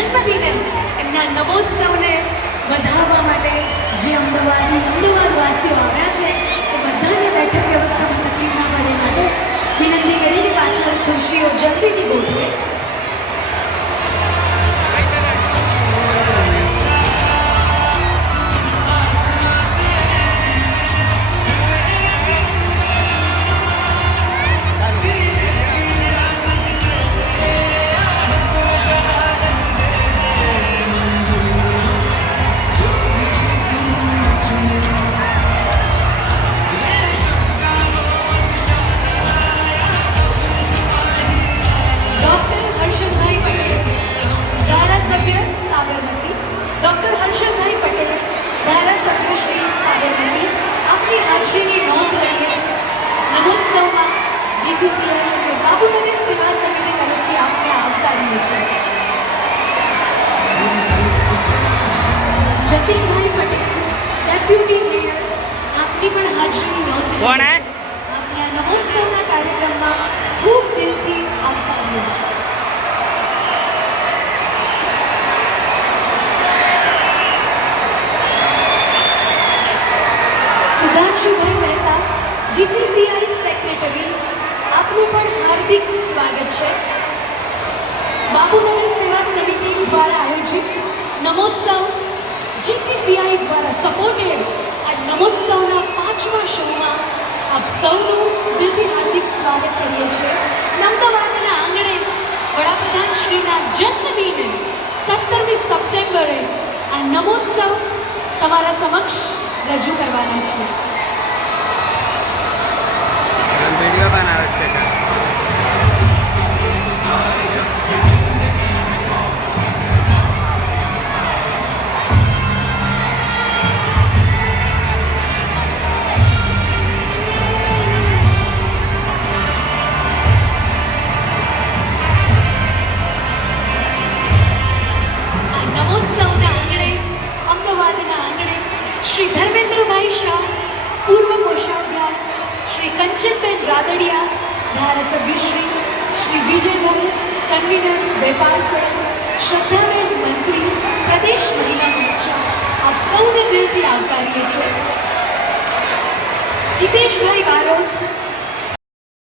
જન્મદિને એમના નવોત્સવને વધારવા માટે જે અમદાવાદવાસીઓ આવ્યા છે એ બધાને બેઠક વ્યવસ્થામાં તકલીફ ના પડે માટે વિનંતી કરીને પાછળ ખુરશીઓ જલ્દીથી ગોઠવે. ડૉક્ટર હર્ષદભાઈ પટેલ, ધારાસભ્ય શ્રી સાબરમતી, આપની હાજરીની નોંધ લઈએ છીએ. નમોત્સવમાં જીસીસીઆઈ અને બાબુનગર સેવા સમિતિ તરફથી આપને આવકારીએ છીએ. જતીનભાઈ પટેલ, ડેપ્યુટી મેયર, આપની પણ હાજરીની નોંધ લઈએ. આપને આ નમોત્સવના કાર્યક્રમમાં ખૂબ દિલથી આવકારીએ છીએ. સુધાંશુભાઈ મહેતા, જીસીસીઆઈ સેક્રેટરી, આપનું પણ હાર્દિક સ્વાગત છે. બાબુનગર સેવા સમિતિ દ્વારા આયોજિત નમોત્સવ, જીસીસીઆઈ દ્વારા સપોર્ટેડ આ નમોત્સવના 5મા શોમાં આપ સૌનું દિલથી હાર્દિક સ્વાગત કરીએ છીએ. અમદાવાદના આંગણે વડાપ્રધાન શ્રીના જન્મદિને 17મી સપ્ટેમ્બરે આ નમોત્સવ તમારા સમક્ષ રજૂ કરવાના છે. વિડીયો બનાવે છે. નમોત્સવના આંગણે, અમદાવાદના આંગણે શ્રી ધર્મેન્દ્રભાઈ શાહ, પૂર્વ કોષાધ્યક્ષ શ્રી કંચનબેન રાદડિયા, ધારાસભ્ય શ્રી વિજયભાઈ, કન્વીનર વેપાર સેલ, શ્રદ્ધાબેન મંત્રી, પ્રદેશ મહિલા મોરચા, આપ સૌને દિલથી આવકારીએ છીએ. હિતેશભાઈ બારોટ,